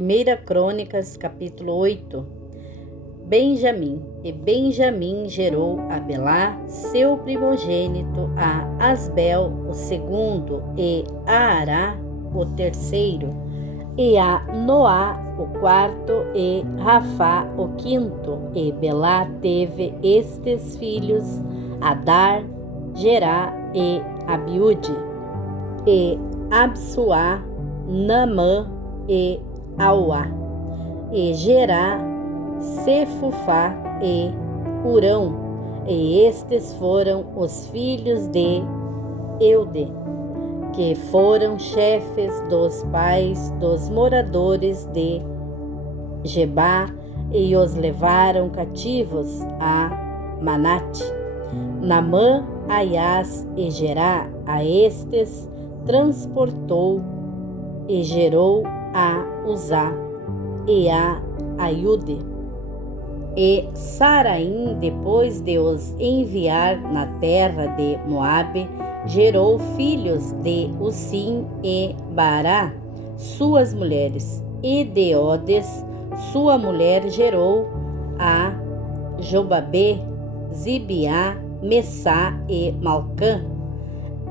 1 Crônicas, capítulo 8. Benjamim. E Benjamim gerou a Belá, seu primogênito, a Asbel, o segundo, e a Ará, o terceiro, e a Noá, o quarto, e Rafá, o quinto. E Belá teve estes filhos: Adar, Gerá e Abiúde, e Absuá, Naamã e Auá, e Gerá, Sefufá e Hurão. E estes foram os filhos de Eude, que foram chefes dos pais dos moradores de Gebá, e os levaram cativos a Manate. Naamã, Aias e Gerá, a estes transportou e gerou a Uzá e a Aiude. E Saraim, depois de os enviar na terra de Moabe, gerou filhos de Usim e Bará, suas mulheres, e de Odes, sua mulher, gerou a Jobabê, Zibiá, Messá e Malcã,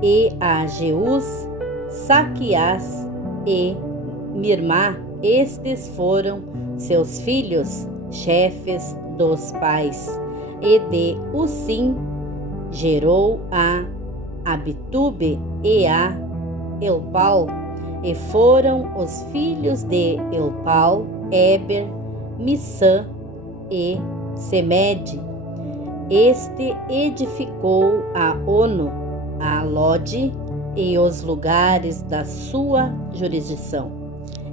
e a Jeus, Saquiás e Mirmá. Estes foram seus filhos, chefes dos pais. E de Usim gerou a Abitube e a Elpal. E foram os filhos de Elpal, Éber, Missã e Semede. Este edificou a Ono, a Lode e os lugares da sua jurisdição.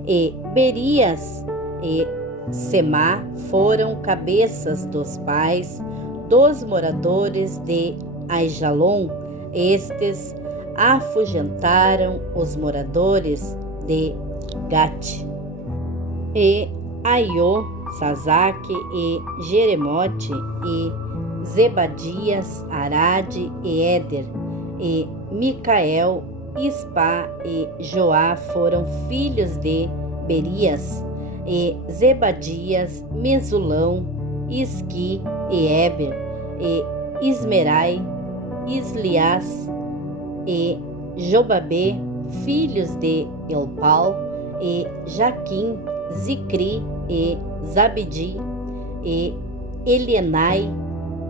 E Berias e Semá foram cabeças dos pais dos moradores de Aijalon. Estes afugentaram os moradores de Gate. E Aiô, Sazaque e Jeremote, e Zebadias, Arade e Éder, e Micael, Ispá e Joá foram filhos de Berias. E Zebadias, Mesulão, Isqui e Éber, e Ismerai, Islias e Jobabê, filhos de Elpal, e Jaquim, Zicri e Zabdi, e Elienai,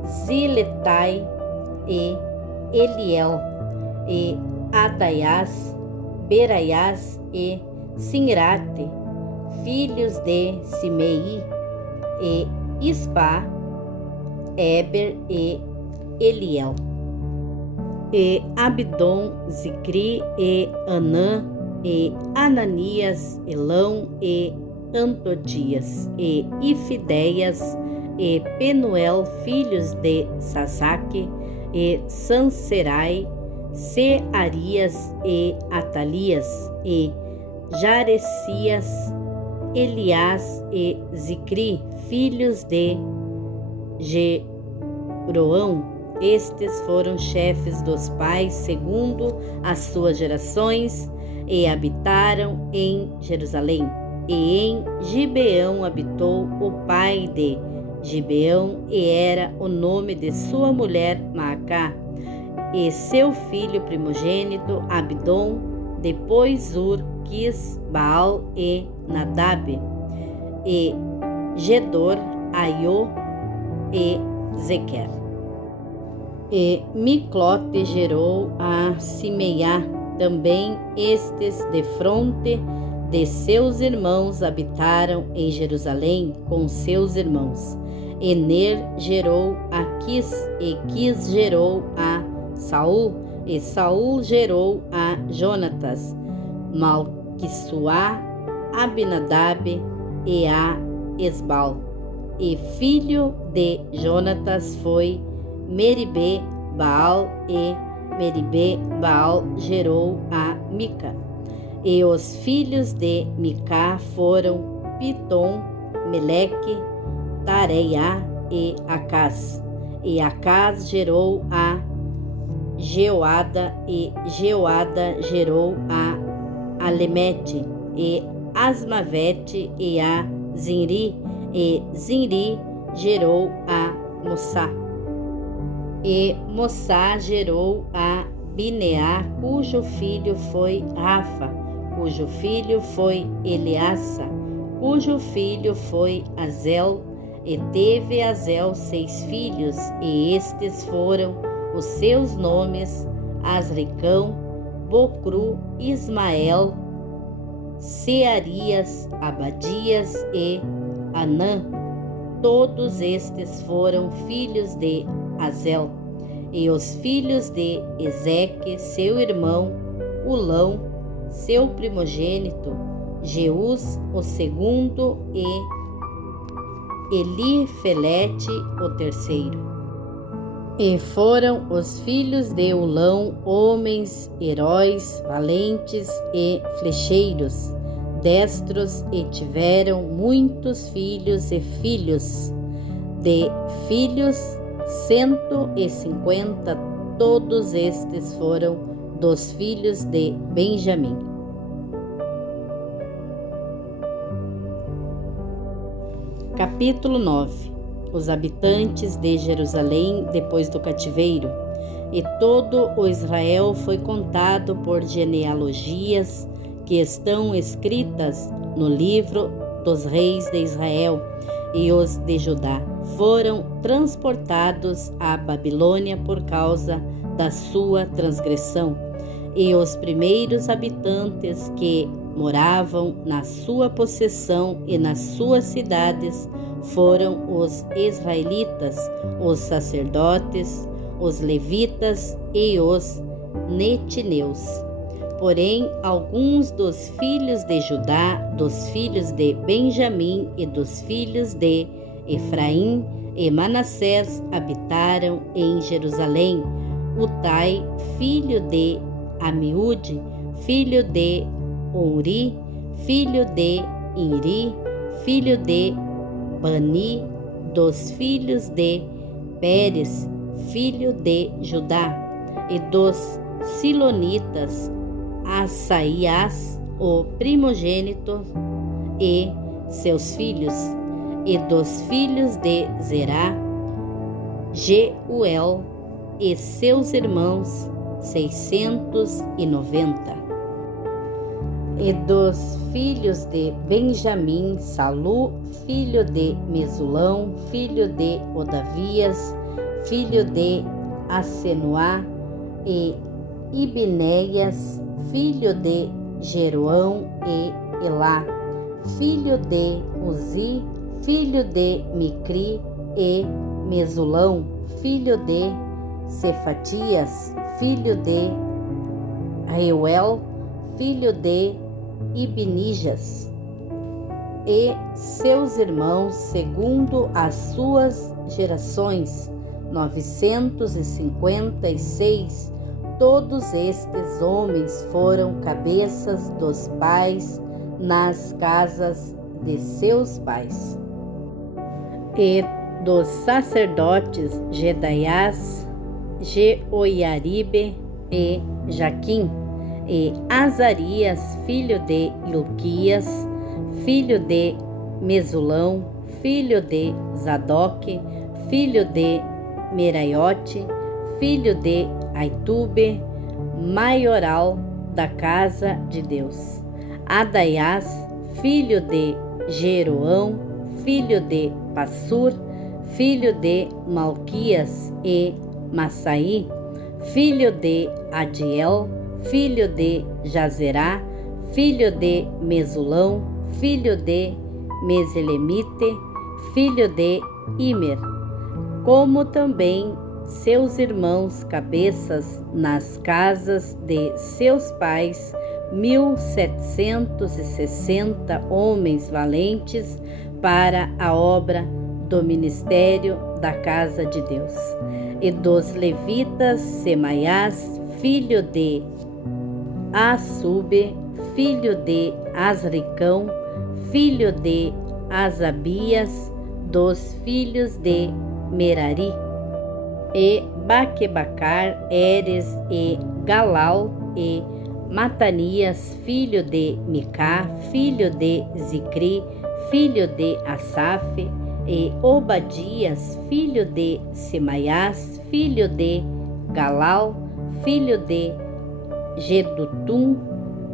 Ziletai e Eliel, e Adaias, Beraias e Sinrate, filhos de Simei, e Ispá, Éber e Eliel, e Abdom, Zicri e Anã, e Ananias, Elão e Antodias, e Ifideias e Penuel, filhos de Sasaque, e Sanserai, Searias e Atalias, e Jarecias, Elias e Zicri, filhos de Jeroão. Estes foram chefes dos pais segundo as suas gerações, e habitaram em Jerusalém. E em Gibeão habitou o pai de Gibeão, e era o nome de sua mulher Maacá, e seu filho primogênito Abdom. Depois Ur quis Baal e Nadab, e Gedor, Aiô e Zequer. E Miclote gerou a Simeiá. Também estes, defronte de seus irmãos, habitaram em Jerusalém com seus irmãos. E Ner gerou a Quis, e Quis gerou a Saul, e Saul gerou a Jonatas, Malquissuá, Abinadab e a Esbal. E filho de Jonatas foi Meribê Baal, e Meribê Baal gerou a Mica. E os filhos de Micá foram Pitom, Meleque, Tareiá e Acás. E Acás gerou a Jeoada, e Jeoada gerou a Alemete, e Asmavete e a Zinri, e Zinri gerou a Mossá. E Mossá gerou a Bineá, cujo filho foi Rafa, cujo filho foi Eleassa, cujo filho foi Azel, e teve Azel 6 filhos, e estes foram os seus nomes: Asricão, Bocru, Ismael, Searias, Abadias e Anã. Todos estes foram filhos de Azel. E os filhos de Ezeque, seu irmão, Ulão, seu primogênito, Jeus, o segundo, e Elifelete, o terceiro. E foram os filhos de Ulão homens, heróis, valentes e flecheiros, destros, e tiveram muitos filhos e filhos. De filhos 150, todos estes foram dos filhos de Benjamim. Capítulo 9. Os habitantes de Jerusalém depois do cativeiro. E todo o Israel foi contado por genealogias que estão escritas no livro dos reis de Israel, e os de Judá foram transportados à Babilônia por causa da sua transgressão. E os primeiros habitantes que moravam na sua possessão e nas suas cidades foram os israelitas, os sacerdotes, os levitas e os netineus. Porém, alguns dos filhos de Judá, dos filhos de Benjamim e dos filhos de Efraim e Manassés habitaram em Jerusalém. Utai, filho de Amiúde, filho de Onri, filho de Inri, filho de Bani, dos filhos de Pérez, filho de Judá, e dos Silonitas, Assaias, o primogênito, e seus filhos, e dos filhos de Zerá, Jeuel e seus irmãos, 690. E dos filhos de Benjamim, Salu, filho de Mesulão, filho de Odavias, filho de Assenuá, e Ibneias, filho de Jeroão, e Elá, filho de Uzi, filho de Micri, e Mesulão, filho de Cefatias, filho de Reuel, filho de Ibnijas, e seus irmãos segundo as suas gerações, 956. Todos estes homens foram cabeças dos pais nas casas de seus pais. E dos sacerdotes Jedaias, Jeoiaribe e Jaquim, e Azarias, filho de Ilquias, filho de Mesulão, filho de Zadok, filho de Meraiote, filho de Aitube, maioral da casa de Deus. Adaias, filho de Jeroão, filho de Passur, filho de Malquias, e Massaí, filho de Adiel, filho de Jazerá, filho de Mesulão, filho de Meselemite, filho de Imer, como também seus irmãos cabeças nas casas de seus pais, 1760 homens valentes para a obra do ministério da casa de Deus. E dos levitas, Semaias, filho de Assube, filho de Asricão, filho de Asabias, dos filhos de Merari, e Baquebacar, Eres e Galal, e Matanias, filho de Micá, filho de Zicri, filho de Asaf, e Obadias, filho de Semaias, filho de Galal, filho de Gedutum,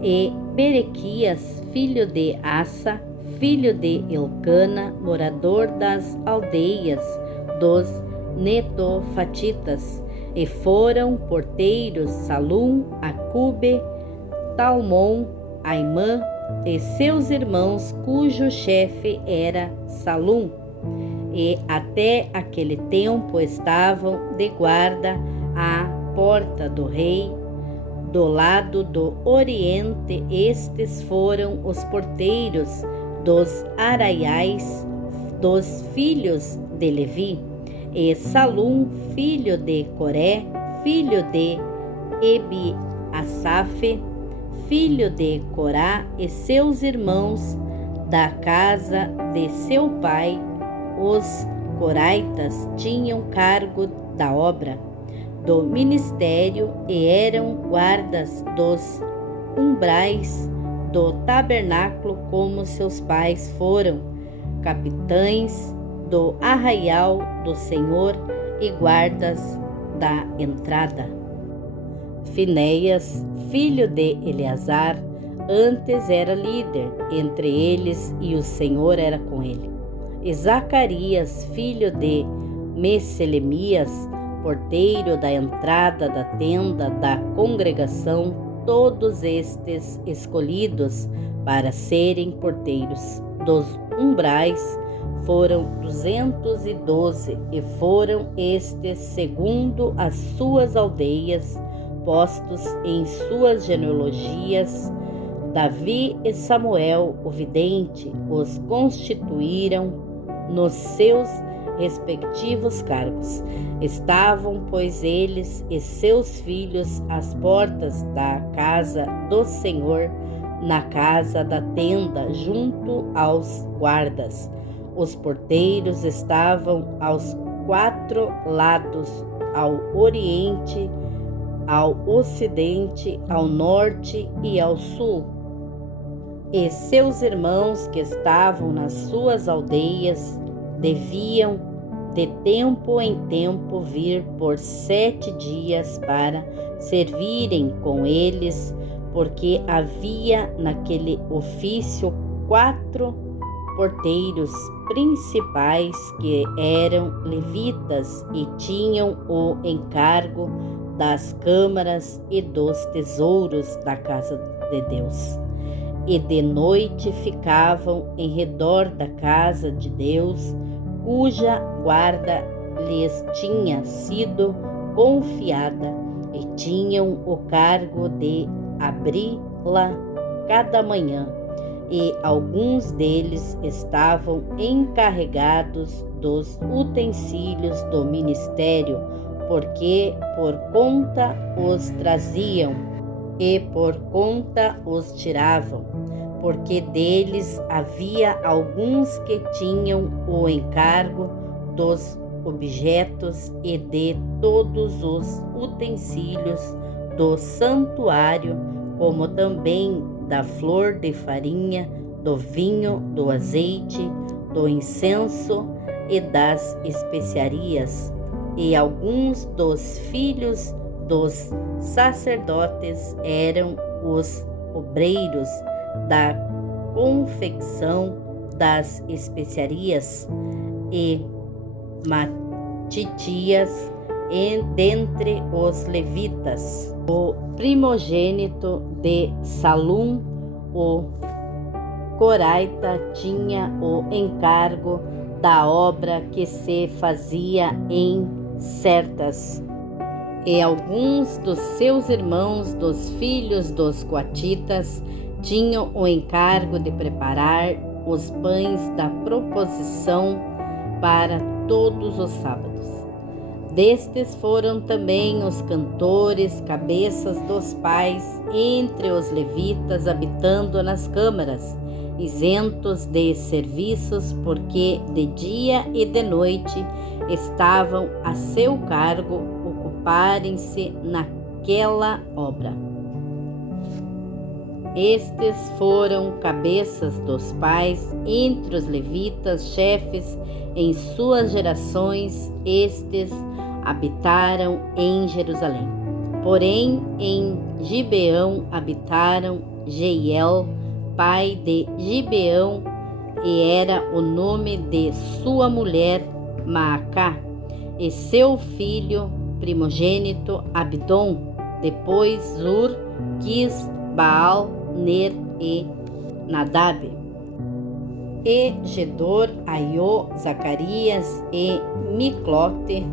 e Berequias, filho de Assa, filho de Elcana, morador das aldeias dos Netofatitas, e foram porteiros Salum, Acube, Talmon, Aimã e seus irmãos, cujo chefe era Salum, e até aquele tempo estavam de guarda à porta do rei, do lado do oriente. Estes foram os porteiros dos arraiais dos filhos de Levi, e Salum, filho de Coré, filho de Ebiasaf, filho de Corá, e seus irmãos da casa de seu pai, os coraitas, tinham cargo da obra do ministério e eram guardas dos umbrais do tabernáculo, como seus pais foram capitães do arraial do Senhor e guardas da entrada. Finéias, filho de Eleazar, antes era líder entre eles, e o Senhor era com ele. E Zacarias, filho de Meselemias, porteiro da entrada da tenda da congregação, todos estes escolhidos para serem porteiros dos umbrais foram 212, e foram estes segundo as suas aldeias, postos em suas genealogias. Davi e Samuel, o vidente, os constituíram nos seus respectivos cargos. Estavam, pois, eles e seus filhos às portas da casa do Senhor, na casa da tenda, junto aos guardas. Os porteiros estavam aos 4 lados, ao oriente, ao ocidente, ao norte e ao sul. E seus irmãos que estavam nas suas aldeias deviam de tempo em tempo vir por 7 dias para servirem com eles, porque havia naquele ofício 4 porteiros principais que eram levitas e tinham o encargo das câmaras e dos tesouros da casa de Deus. E de noite ficavam em redor da casa de Deus, cuja guarda lhes tinha sido confiada, e tinham o cargo de abri-la cada manhã. E alguns deles estavam encarregados dos utensílios do ministério, porque por conta os traziam e por conta os tiravam, porque deles havia alguns que tinham o encargo dos objetos e de todos os utensílios do santuário, como também da flor de farinha, do vinho, do azeite, do incenso e das especiarias. E alguns dos filhos dos sacerdotes eram os obreiros da confecção das especiarias, e Matitias dentre os levitas. O primogênito de Salum, o coraita, tinha o encargo da obra que se fazia em certas. E alguns dos seus irmãos, dos filhos dos coatitas, tinham o encargo de preparar os pães da proposição para todos os sábados. Destes foram também os cantores, cabeças dos pais, entre os levitas, habitando nas câmaras, isentos de serviços, porque de dia e de noite estavam a seu cargo ocuparem-se naquela obra. Estes foram cabeças dos pais entre os levitas, chefes em suas gerações. Estes habitaram em Jerusalém. Porém, em Gibeão habitaram Jeiel, pai de Gibeão, e era o nome de sua mulher Maacá, e seu filho primogênito Abdom. Depois Zur, Quis, Baal, Ner e Nadab. E Gedor, Aiô, Zacarias e Miclote.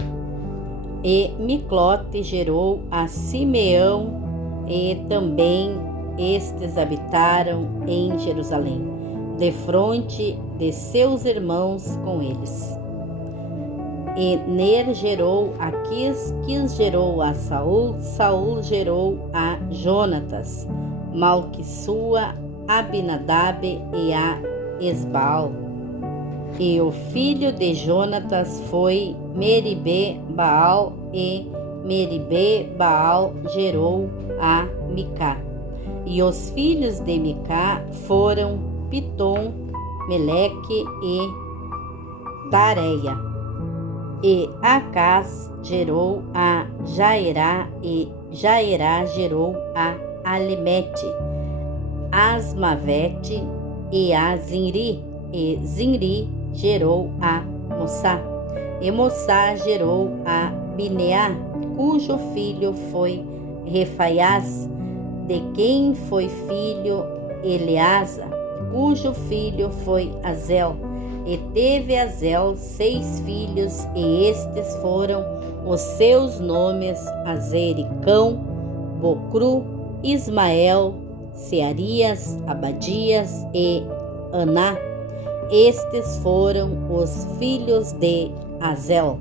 E Miclote gerou a Simeão, e também estes habitaram em Jerusalém, defronte de seus irmãos com eles. E Ner gerou a Quis, Quis gerou a Saul, Saul gerou a Jonatas, Malquissua, Abinadab e a Esbaal. E o filho de Jonatas foi Meribe-Baal, e Meribe-Baal gerou a Micá. E os filhos de Micá foram Pitom, Meleque e Tareia. E Acás gerou a Jairá, e Jairá gerou a Alemete, Asmavete e a Zinri, e Zinri gerou a Mossá, e Mossá gerou a Bineá, cujo filho foi Refaiás, de quem foi filho Eleasa, cujo filho foi Azel. E teve Azel 6 filhos, e estes foram os seus nomes: Azericão, Bocru, Ismael, Searias, Abadias e Aná. Estes foram os filhos de Azel.